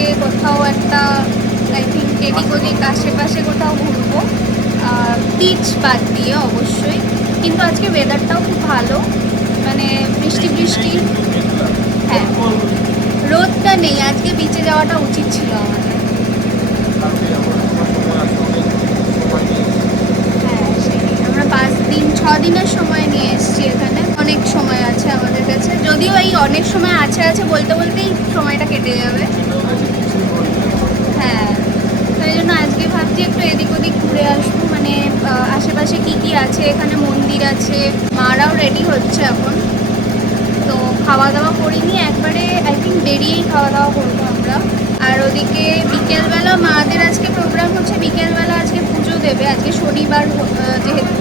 আজকে কোথাও একটা আই থিঙ্ক এদিক ওদিক আশেপাশে কোথাও ঘুরবো, বিচ বাদ দিয়ে অবশ্যই। কিন্তু আজকে ওয়েদারটাও খুব ভালো, মানে বৃষ্টি বৃষ্টি। হ্যাঁ, রোদটা নেই, আজকে বিচে যাওয়াটা উচিত ছিল আমাদের। হ্যাঁ সেটাই, আমরা 6 দিনের সময় নিয়ে এসেছি এখানে, অনেক সময় আছে আমাদের কাছে। যদিও এই অনেক সময় আছে বলতে বলতেই সময়টা কেটে যাবে। হ্যাঁ, তাই জন্য আজকে ভাবছি একটু এদিক ওদিক ঘুরে আসবো, মানে আশেপাশে কি কি আছে। এখানে মন্দির আছে, মারাও রেডি হচ্ছে এখন। তো খাওয়া দাওয়া করিনি, একবারে আই থিঙ্ক বেরিয়েই খাওয়া দাওয়া করবো আমরা। আর ওদিকে বিকেলবেলা মাদের আজকে প্রোগ্রাম হচ্ছে, বিকেলবেলা আজকে পুজো দেবে। আজকে শনিবার, যেহেতু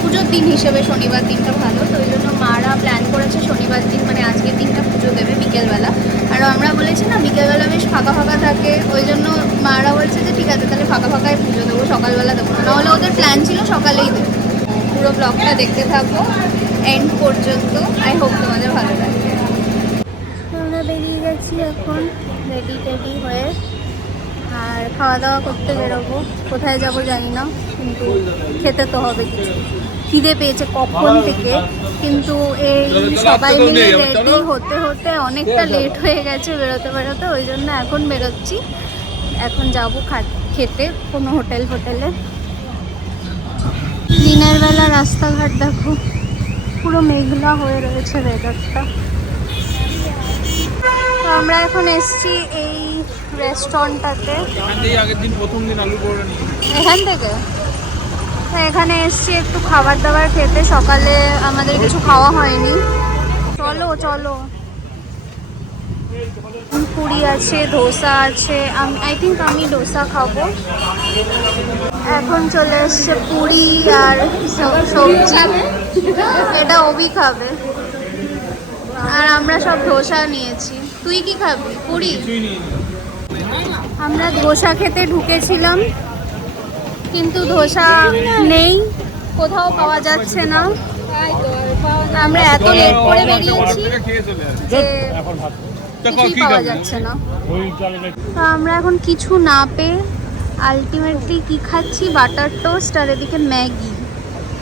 পুজোর দিন হিসেবে শনিবার দিনটা ভালো, তো ওই জন্য মারা প্ল্যান করেছে শনিবার দিন, মানে আজকের দিনটা পুজো দেবে বিকেলবেলা। আর আমরা বলেছি না বিকেলবেলা বেশ ফাঁকা ফাঁকা থাকে, ওই জন্য মারা বলছে যে ঠিক আছে তাহলে ফাঁকা ফাঁকায় পুজো দেবো, সকালবেলা দেবো না। নাহলে ওদের প্ল্যান ছিল সকালেই দেবো। পুরো ব্লগটা দেখতে থাকবো এন্ড পর্যন্ত, আই হোপ তোমাদের ভালো লাগবে। আমরা বেরিয়ে গেছি এখন রেডি টেডি হয়ে, আর খাওয়া দাওয়া করতে বেরোবো। কোথায় যাব জানি না, কিন্তু খেতে তো হবে কিছু। খিদে পেয়েছে কখন থেকে, কিন্তু এই সবাই মিলে রেডি হতে হতে অনেকটা লেট হয়ে গেছে বেরোতে বেরোতে, ওই জন্য এখন বেরোচ্ছি। এখন যাবো খেতে কোনো হোটেলে। দিনের বেলা রাস্তাঘাট দেখো পুরো মেঘলা হয়ে রয়েছে ওয়েদারটা। তো আমরা এখন এসছি এই রেস্টুরেন্টটাতে, এখান থেকে এখানে এসছি একটু খাবার দাবার খেতে। সকালে আমাদের কিছু খাওয়া হয়নি। চলো চলো, পুরি আছে, ধোসা আছে, আই থিঙ্ক আমি ডোসা খাবো। এখন চলে এসছে পুরি আর সবজি, এটা অভি খাবে। আর আমরা সব ধোসা নিয়েছি। তুই কি খাবি? পুরি? আমরা ধোসা খেতে ঢুকেছিলাম, কিন্তু ধোসা নেই, কোথাও পাওয়া যাচ্ছে না। আমরা এত লেট করে বেরিয়েছি যে কিছুই পাওয়া যাচ্ছে না। তো আমরা এখন কিছু না পেয়ে আলটিমেটলি কি খাচ্ছি, বাটার টোস্ট আর এদিকে ম্যাগি।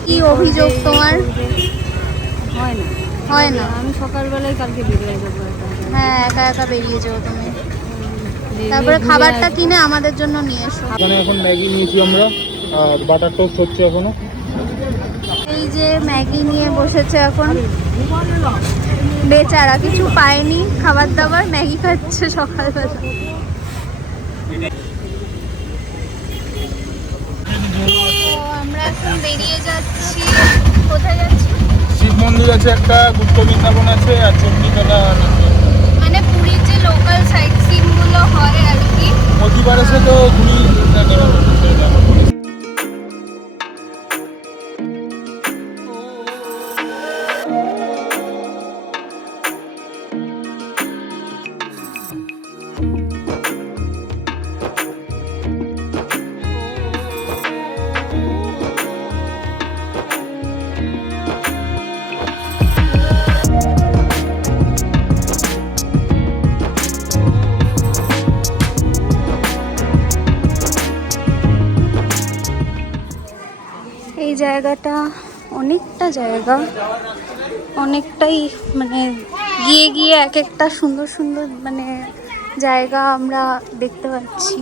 কি অভিযোগ তোমার? হয় না, আমি সকালবেলায় কালকে বেরিয়ে যাবো। হ্যাঁ, একা একা বেরিয়ে যাও তুমি। তারপরে খাবারটা কিনে আমাদের জন্য নিয়ে এসো। এখানে এখন ম্যাগি নিয়েছি আমরা, আর বাটার টোস্ট হচ্ছে এখনো। এই যে ম্যাগি নিয়ে বসেছে এখন, বেচারা কিছু পায়নি খাবার দাবার, ম্যাগি খাচ্ছে সকালবেলা। তো আমরা এখন বেরিয়ে যাচ্ছি। কোথায় যাচ্ছি? শিব মন্দির আছে একটা, গুপ্ত বৃন্দাবন আছে, আর চণ্ডীতলা, মানে পুরীর যে লোকাল সাইট সিন গুলো হয় আর কি। প্রতিবার এসে তো ঘুরি। এই জায়গাটা অনেকটা জায়গা, অনেকটাই, মানে গিয়ে গিয়ে এক একটা সুন্দর সুন্দর মানে জায়গা আমরা দেখতে পাচ্ছি।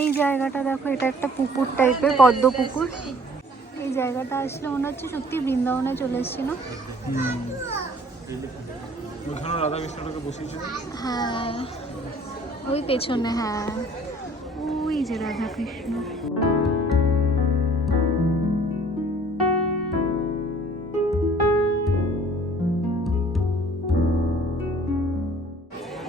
এই জায়গাটা দেখো, এটা একটা পুকুর টাইপের, পদ্ম পুকুর। এই জায়গাটা আসলে মনে হচ্ছে সত্যি বৃন্দাবনে চলে এসেছি না? হ্যাঁ, ওই পেছনে, হ্যাঁ ওই যে রাধা কৃষ্ণ।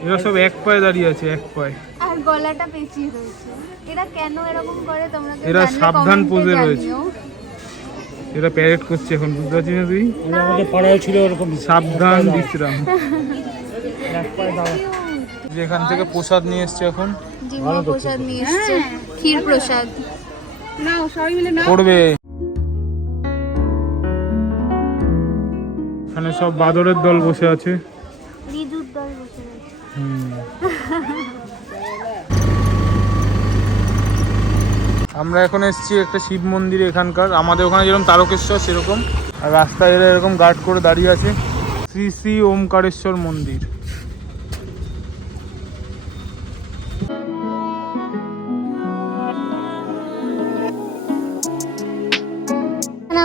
এরা সব এক পায়ে দাঁড়িয়ে আছে, এক পায়ে, আর গলাটা পেঁচিয়ে রয়েছে। এরা কেন এরকম করে তোমরা এরা সাবধান পোজে রয়েছে। এরা প্যারেড করছে এখন, বুঝতে পারছিস না তুই? আমাদের পাড়ায় ছিল এরকম, সাবধান বিশ্রাম। এখান থেকে প্রসাদ নিয়ে এসছে এখন, জিমা প্রসাদ নিয়ে এসছে, ক্ষীর প্রসাদ। নাও সবাই মিলে নাও। পড়বে। এখানে সব বাদরের দল বসে আছে, রিজুর দল বসে আছে। আমরা এখন এসেছি একটা শিব মন্দিরে এখানকার, আমাদের ওখানে যেরকম তারকেশ্বর সেরকম, আর রাস্তায় এরা এরকম গার্ড করে দাঁড়িয়ে আছে। শ্রী শ্রী ওমকারেশ্বর মন্দির।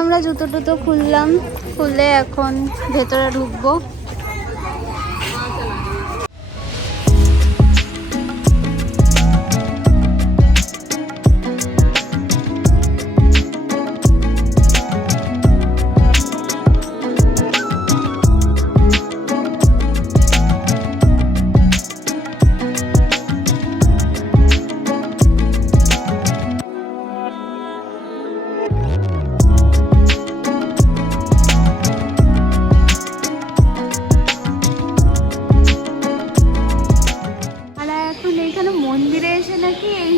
আমরা জুতো টুতো খুললাম, খুলে এখন ভেতরে ঢুকবো। মন্দিরে এসে নাকি এই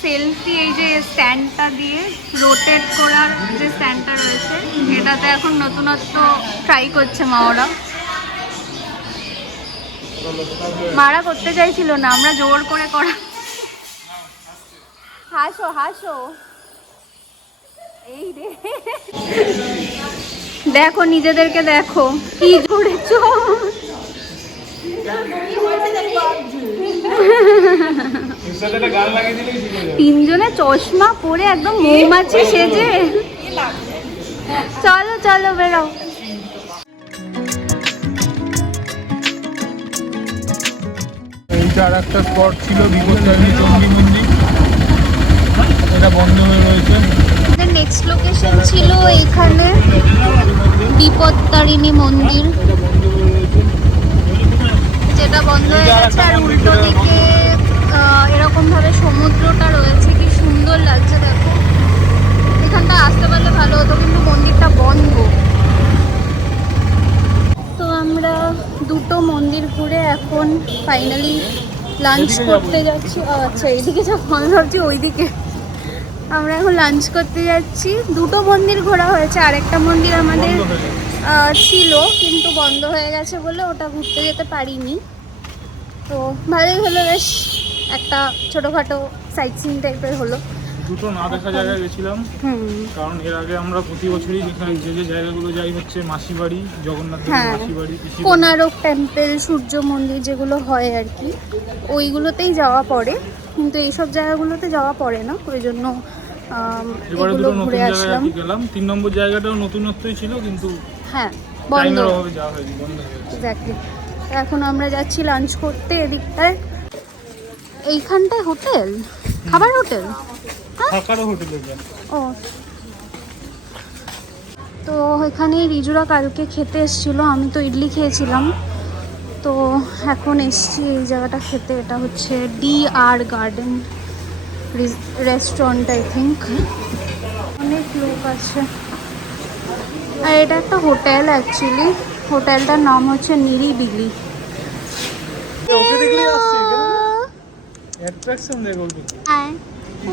সেলফি, এই যে স্ট্যান্ডটা দিয়ে রোটেট করার যে স্ট্যান্ডটা রয়েছে, এটাতে এখন নতুনত্ব ট্রাই করছে মাওরা। মারা করতে চাইছিল না, আমরা জোর করে করা। হাসো হাসো, এই রে দেখো নিজেদেরকে, দেখো কি জোরেছ। তিনজনে চশমা পরে একদম মৌমাছি সেজে। চলো চলো বেরো। এইটা আর একটা স্পট ছিল বিপত্তারিণী চণ্ডী মন্দির, এটা বন্ধ হয়ে রয়েছে। নেক্সট লোকেশন ছিল এইখানে বিপত্তারিণী মন্দির, যেটা বন্ধ হয়ে গেছে। আর উল্টো দিকে এরকম ভাবে সমুদ্রটা রয়েছে, কি সুন্দর লাগছে দেখো। এখানটা আসতে পারলে ভালো হতো, কিন্তু মন্দিরটা বন্ধ। তো আমরা দুটো মন্দির ঘুরে এখন ফাইনালি লাঞ্চ করতে যাচ্ছি। আচ্ছা এইদিকে যা আমি ভাবছি ওইদিকে। আমরা এখন লাঞ্চ করতে যাচ্ছি। দুটো মন্দির ঘোরা হয়েছে, আরেকটা মন্দির আমাদের ছিল কিন্তু বন্ধ হয়ে গেছে বলে ওটা ঘুরতে যেতে পারিনি। তো ভালোই হলো, বেশ একটা ছোটোখাটো সাইট সিন টাইপের হলো। দুটো না দেখা জায়গায় গেছিলাম, কারণ এর আগে আমরা প্রতি বছরই যেখানে যে জায়গাগুলো যাই হচ্ছে মাসিবাড়ি, জগন্নাথ মাসিবাড়ি, কোনারক টেম্পল, সূর্য মন্দির যেগুলো হয় আর কি, ওইগুলোতেই যাওয়া পড়ে, কিন্তু এইসব জায়গাগুলোতে যাওয়া পড়ে না, ওই জন্য এবারে দুটো নতুন জায়গায় গেলাম। 3 নম্বর জায়গাটাও নতুনত্বই ছিল, কিন্তু হ্যাঁ বন্ধ হবে, যাওয়া হয়নি, বন্ধ হয়ে গেছে। এক্স্যাক্টলি। এখন আমরা যাচ্ছি লাঞ্চ করতে এদিকটায়। এইখানটায় হোটেল, খাবার হোটেল, থাকারও হোটেল। ও তো এখানে রিজুরা কালকে খেতে এসেছিল, আমি তো ইডলি খেয়েছিলাম। তো এখন এসছি এই জায়গাটা খেতে। এটা হচ্ছে DR garden restaurant I think. অনেক লোক আছে। আর এটা একটা হোটেল অ্যাকচুয়ালি, হোটেলটার নাম হচ্ছে নিরিবিলি।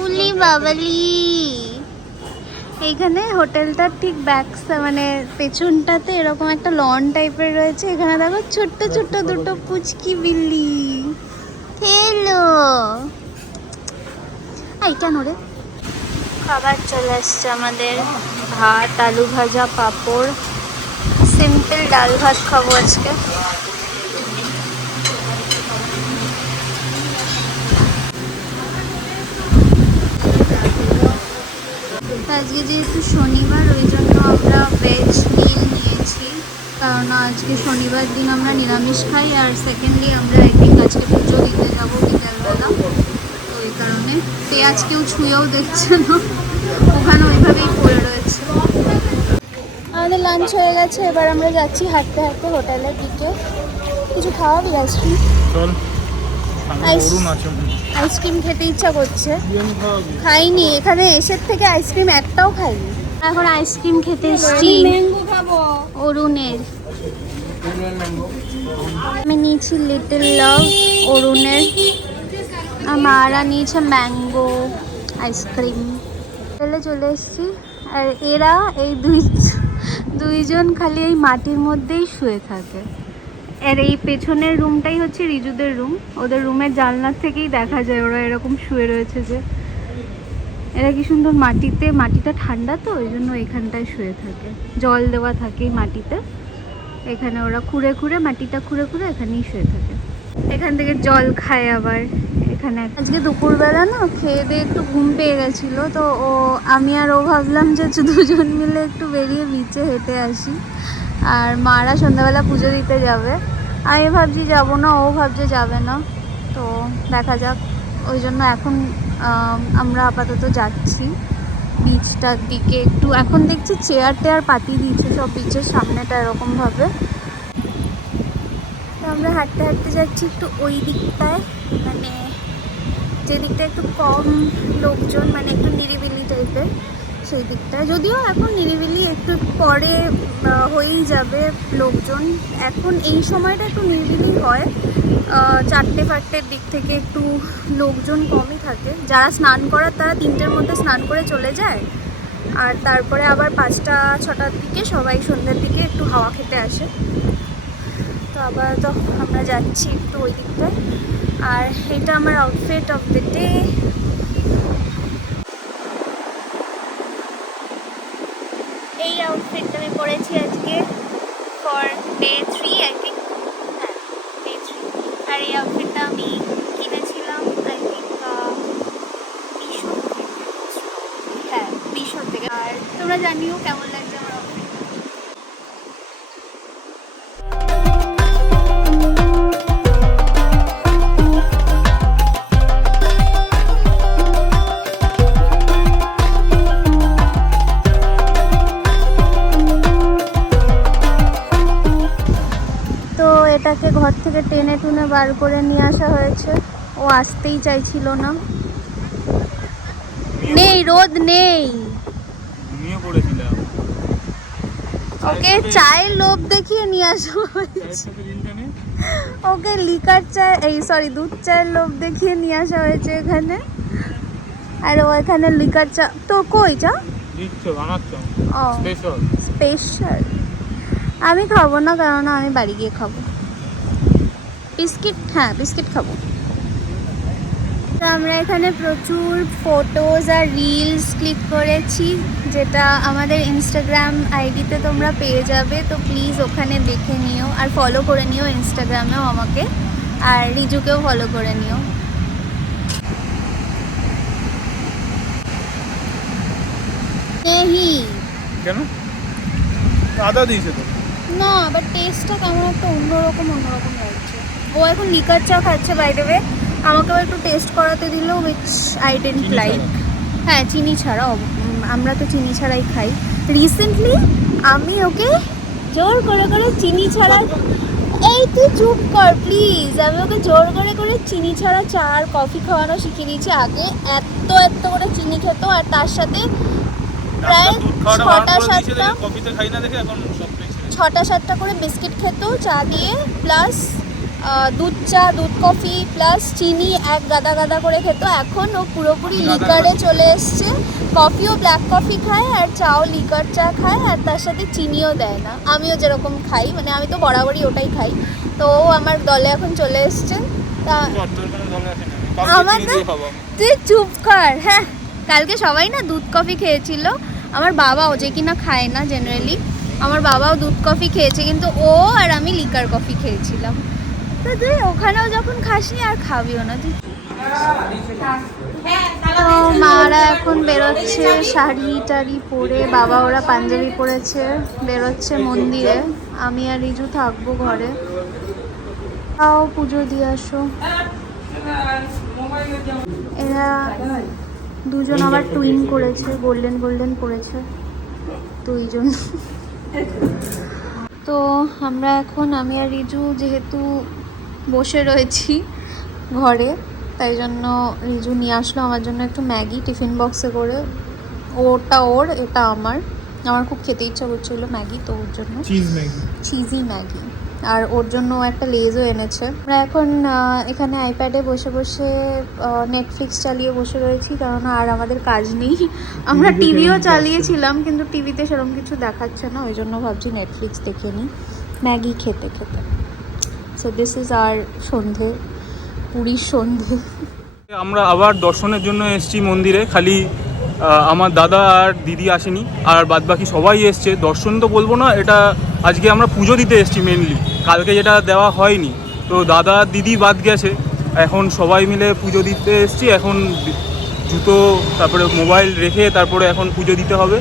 উলি বাবালি। এইখানে হোটেলটার ঠিক ব্যাক মানে পেছনটাতে এরকম একটা লন টাইপের রয়েছে। এখানে দেখো ছোট্ট ছোট্ট দুটো পুচকি বিল্লি। হ্যালো, এই কেন রে? খাবার চলে আসছে আমাদের, ভাত, আলু ভাজা, পাঁপড়, সিম্পল ডাল ভাত খাবো আজকে। আজকে যেহেতু শনিবার, ওই জন্য আমরা ভেজ মিল নিয়েছি, কারণ আজকে শনিবার দিন আমরা নিরামিষ খাই। আর সেকেন্ডলি আমরা আই থিঙ্ক আজকে পুজো দিতে যাবো বিকেলবেলা, তো ওই কারণে পেঁয়াজ কেউ ছুঁয়েও দেখছে না, ওখানে ওইভাবেই পড়ে রয়েছে। আমাদের লাঞ্চ হয়ে গেছে, এবার আমরা যাচ্ছি হাঁটতে হাঁটতে হোটেলের দিকে। কিছু খাওয়াবি? আইসক্রিম? আইসক্রিম খেতে ইচ্ছা করছে, খাইনি এখানে এসের থেকে আইসক্রিম একটাও খাইনি। এখন আইসক্রিম খেতে এসেছি অরুণের। আমি নিয়েছি লিটল লাভ অরুণের, আর মারা নিয়েছে ম্যাঙ্গো আইসক্রিম। চলে এসেছি। আর এরা এই দুইজন খালি এই মাটির মধ্যেই শুয়ে থাকে। আর এই পেছনের রুমটাই হচ্ছে রিজুদের রুম। ওদের রুমের জানলার থেকেই দেখা যায় ওরা এরকম শুয়ে রয়েছে। যে এরা কি সুন্দর মাটিটা ঠান্ডা তো ওই জন্য এখানটায় শুয়ে থাকে, জল দেওয়া থাকে মাটিতে, এখানে ওরা মাটিটা খুঁড়ে এখানেই শুয়ে থাকে, এখান থেকে জল খায়। আবার এখানে আজকে দুপুরবেলা না খেয়ে দিয়ে একটু ঘুম পেয়ে গেছিলো, তো আমি আর ও ভাবলাম যে দুজন মিলে একটু বেরিয়ে বিচে হেঁটে আসি। আর মারা সন্ধ্যাবেলা পুজো দিতে যাবে, আমি ভাবছি যাবো না, ও ভাবছে যাবে না, তো দেখা যাক। ওই জন্য এখন আমরা আপাতত যাচ্ছি বিচটার দিকে একটু। এখন দেখছি চেয়ার টেয়ার পাতিয়ে দিয়েছে সব বিচের সামনেটা এরকমভাবে। তো আমরা হাঁটতে যাচ্ছি একটু ওই দিকটায়, মানে যে দিকটা একটু কম লোকজন, মানে একটু নিরিবিলি টাইপের সেই দিকটায়। যদিও এখন নিরিবিলি, একটু পরে হয়েই যাবে লোকজন। এখন এই সময়টা একটু নিরিবিলি হয়, 4-5টের দিক থেকে একটু লোকজন কমই থাকে। যারা স্নান করার তারা 3টের মধ্যে স্নান করে চলে যায়, আর তারপরে আবার 5টা-6টার দিকে সবাই সন্ধ্যার দিকে একটু হাওয়া খেতে আসে। তো আবার তো আমরা যাচ্ছি একটু ওই দিকটায়। আর এটা আমার আউটফিট অফ দ্য ডে। এই আউটফিটটা আমি পরেছি আজকে ফর ডে 3 আই থিঙ্ক, হ্যাঁ ডে 3। আর এই আউটফিটটা আমি কিনেছিলাম আই থিঙ্ক মিশো থেকে, হ্যাঁ মিশো থেকে। আর তোমরা জানিও কেমন লাগছে আমার আউটফিট। এটাকে ঘর থেকে টেনে টুনে বার করে নিয়ে আসা হয়েছে, ও আসতেই চাইছিল না। নেই, রোদ নেই, ওকে চায়ের লোভ দেখিয়ে নিয়ে আসা হয়েছে, ওকে লিকার চায় দুধ চায়ের লোভ দেখিয়ে নিয়ে আসা হয়েছে এখানে। আর ও এখানে লিকার চা, তো কই চা স্পেশাল। আমি খাবো না, কারণ আমি বাড়ি গিয়ে খাবো বিস্কিট, হ্যাঁ বিস্কিট খাবো। আমরা এখানে প্রচুর ফটোজ আর রিলস ক্লিক করেছি, যেটা আমাদের ইনস্টাগ্রাম আইডিতে তোমরা পেয়ে যাবে, তো প্লিজ ওখানে দেখে নিও আর ফলো করে নিও ইনস্টাগ্রামেও আমাকে, আর রিজুকেও ফলো করে নিও। নেহি কেন আদা দিয়েছে তো না, বাট টেস্টটা কেমন একটা অন্যরকম লাগছে। ও এখন লিকার চা খাচ্ছে বাই দ্য ওয়ে, আমাকেও একটু টেস্ট করাতে দিল, উইচ আই ডিডন্ট লাইক। হ্যাঁ চিনি ছাড়া, আমরা তো চিনি ছাড়াই খাই। রিসেন্টলি আমি ওকে জোর করে চিনি ছাড়া, এই তুই চুপ কর প্লিজ, আমি ওকে জোর করে চিনি ছাড়া চা আর কফি খাওয়ানো শিখিয়ে দিয়েছি। আগে এত করে চিনি খেত, আর তার সাথে প্রায় 6-7টা করে বিস্কিট খেত চা দিয়ে, প্লাস দুধ চা, দুধ কফি প্লাস চিনি এক গাদা করে খেত। এখন ও পুরোপুরি লিকারে চলে এসছে, কফিও ব্ল্যাক কফি খায় আর চাও লিকার চা খায়, আর তার সাথে চিনিও দেয় না। আমিও যেরকম খাই, মানে আমি তো বরাবরই ওটাই খাই, তো ও আমার দলে এখন চলে এসছে। তা আমাদের, তুই চুপ কর, হ্যাঁ কালকে সবাই না দুধ কফি খেয়েছিল। আমার বাবাও, যে কিনা খায় না জেনারেলি, আমার বাবাও দুধ কফি খেয়েছে, কিন্তু ও আর আমি লিকার কফি খেয়েছিলাম। তো তুই ওখানেও যখন খাসনি আর খাবিও না তুই। তো মারা এখন বেরোচ্ছে শাড়ি টাড়ি পরে, বাবা ওরা পাঞ্জাবি পরেছে, বেরোচ্ছে মন্দিরে। আমি আর রিজু থাকবো ঘরে। তাও পুজো দিয়ে আসো। এরা দুজন আবার টুইন করেছে, গোল্ডেন পরেছে দুইজন। তো আমরা এখন, আমি আর রিজু যেহেতু বসে রয়েছি ঘরে, তাই জন্য রিজু নিয়ে আসলো আমার জন্য একটু ম্যাগি টিফিন বক্সে করে। ওটা ওর, এটা আমার খুব খেতে ইচ্ছা করছিল ম্যাগি, তো ওর জন্য চিজি ম্যাগি, আর ওর জন্য একটা লেজও এনেছে। আমরা এখন এখানে আইপ্যাডে বসে নেটফ্লিক্স চালিয়ে বসে রয়েছি, কারণ আর আমাদের কাজ নেই। আমরা টিভিও চালিয়েছিলাম, কিন্তু টিভিতে সেরকম কিছু দেখাচ্ছে না, ওই জন্য ভাবছি নেটফ্লিক্স দেখে নিই ম্যাগি খেতে। সো দিস ইজ আওয়ার সন্ধে, পুরীর সন্ধে। আমরা আবার দর্শনের জন্য এসেছি মন্দিরে। খালি আমার দাদা আর দিদি আসেনি, আর বাদবাকি সবাই এসছে। দর্শন তো বলবো না, এটা আজকে আমরা পুজো দিতে এসেছি মেনলি, কালকে যেটা দেওয়া হয়নি। তো দাদা দিদি বাদ গেছে, এখন সবাই মিলে পুজো দিতে এসেছি। এখন জুতো তারপরে মোবাইল রেখে তারপরে এখন পুজো দিতে হবে।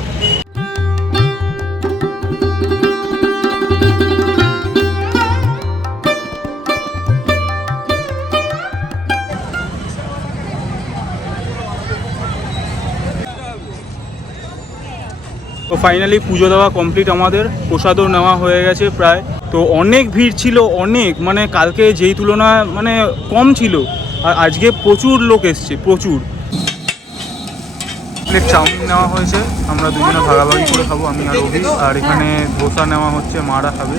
তো ফাইনালি পুজো দেওয়া কমপ্লিট, আমাদের প্রসাদও নেওয়া হয়ে গেছে প্রায়। তো অনেক ভিড় ছিল, অনেক, মানে কালকে যেই তুলনায় মানে কম ছিল, আর আজকে প্রচুর লোক এসছে, প্রচুর। প্লেট চাউমিন নেওয়া হয়েছে, আমরা দুজনে ভাগাভাগি করে খাবো, আমি আর অভি। আর এখানে ধোসা নেওয়া হচ্ছে, মারা খাবে।